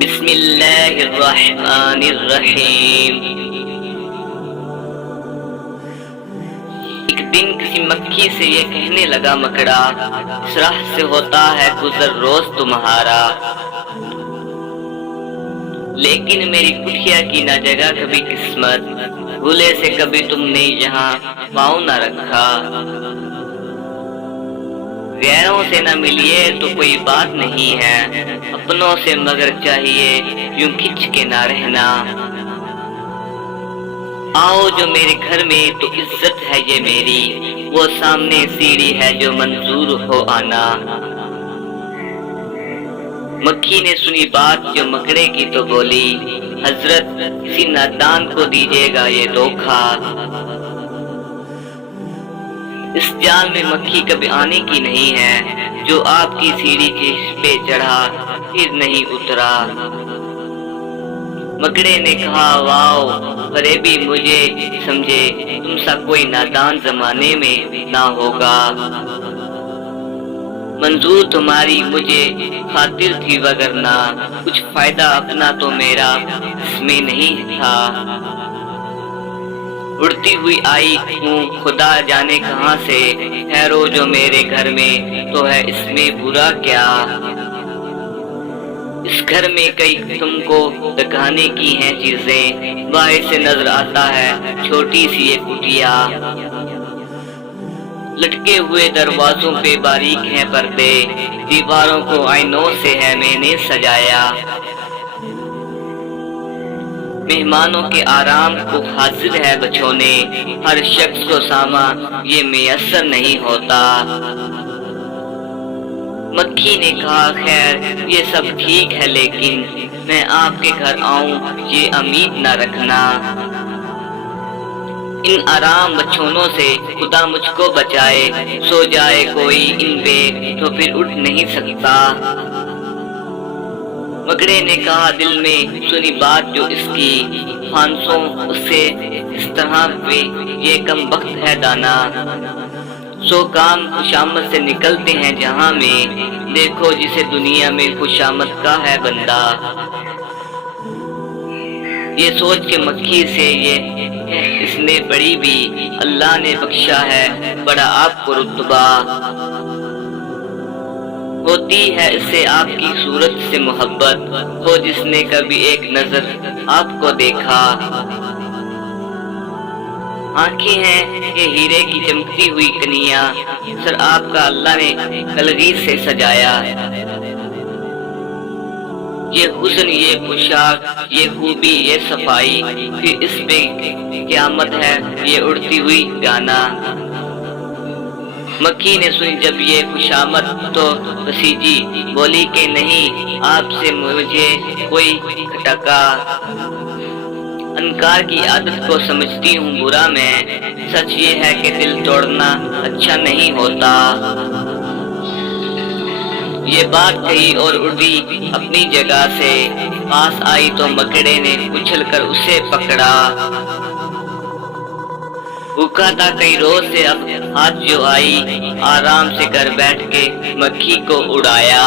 بسم اللہ الرحمن الرحیم۔ ایک دن کسی مکھی سے یہ کہنے لگا مکڑا، اس راہ سے ہوتا ہے گزر روز تمہارا، لیکن میری کٹھیا کی نہ جگہ کبھی قسمت، بھولے سے کبھی تم نے یہاں پاؤں نہ رکھا۔ غیروں سے نہ ملیے تو کوئی بات نہیں ہے، اپنوں سے مگر چاہیے یوں کھچ کے نہ رہنا۔ آؤ جو میرے گھر میں تو عزت ہے یہ میری، وہ سامنے سیڑھی ہے جو منظور ہو آنا۔ مکھی نے سنی بات جو مکڑے کی تو بولی، حضرت کسی نادان کو دیجیے گا یہ دھوکا۔ اس جال میں مکھی کبھی آنے کی نہیں ہے، جو آپ کی سیڑھی پہ چڑھا پھر نہیں اترا۔ مکڑے نے کہا واؤ، فریبی مجھے سمجھے، تم سا کوئی نادان زمانے میں نہ ہوگا۔ منظور تمہاری مجھے خاطر تھی وگرنہ، کچھ فائدہ اپنا تو میرا اس میں نہیں تھا۔ اڑتی ہوئی آئی ہوں خدا جانے کہاں سے، ٹھہرو جو میرے گھر میں تو ہے اس میں برا کیا۔ اس گھر میں کئی تم کو دکھانے کی ہیں چیزیں، باہر سے نظر آتا ہے چھوٹی سی یہ کٹیا۔ لٹکے ہوئے دروازوں پہ باریک ہیں پردے، دیواروں کو آئینوں سے ہے میں نے سجایا۔ مہمانوں کے آرام کو حاضر ہے بچھونے، ہر شخص کو ساما یہ میسر نہیں ہوتا۔ مکھی نے کہا خیر یہ سب ٹھیک ہے، لیکن میں آپ کے گھر آؤں یہ امید نہ رکھنا۔ ان آرام بچھونوں سے خدا مجھ کو بچائے، سو جائے کوئی ان پہ تو پھر اٹھ نہیں سکتا۔ مکڑے نے کہا دل میں سنی بات جو اس کی، پھانسوں اس سے اس طرح پہ یہ کم بخت ہے دانا۔ سو کام خوشامد سے نکلتے ہیں جہاں میں، دیکھو جسے دنیا میں خوشامد کا ہے بندہ۔ یہ سوچ کے مکھی سے یہ اس نے بڑی بھی، اللہ نے بخشا ہے بڑا آپ کو رتبہ۔ ہوتی ہے اس سے آپ کی صورت سے محبت، ہو جس نے کبھی ایک نظر آپ کو دیکھا۔ آنکھیں ہیں یہ ہیرے کی چمکتی ہوئی کنیاں، سر آپ کا اللہ نے کلگی سے سجایا۔ یہ حسن یہ پوشاک یہ خوبی یہ صفائی، پھر اس پہ قیامت ہے یہ اڑتی ہوئی گانا۔ مکھی نے سنی جب یہ خوشامد تو بسیجی، بولی کہ نہیں آپ سے مجھے کوئی کھٹکا۔ انکار کی عادت کو سمجھتی ہوں برا میں، سچ یہ ہے کہ دل توڑنا اچھا نہیں ہوتا۔ یہ بات کہی اور اڑی اپنی جگہ سے، پاس آئی تو مکڑے نے اچھل کر اسے پکڑا۔ بھوکا تھا کئی روز سے اب آج جو آئی، آرام سے گھر بیٹھ کے مکھی کو اڑایا۔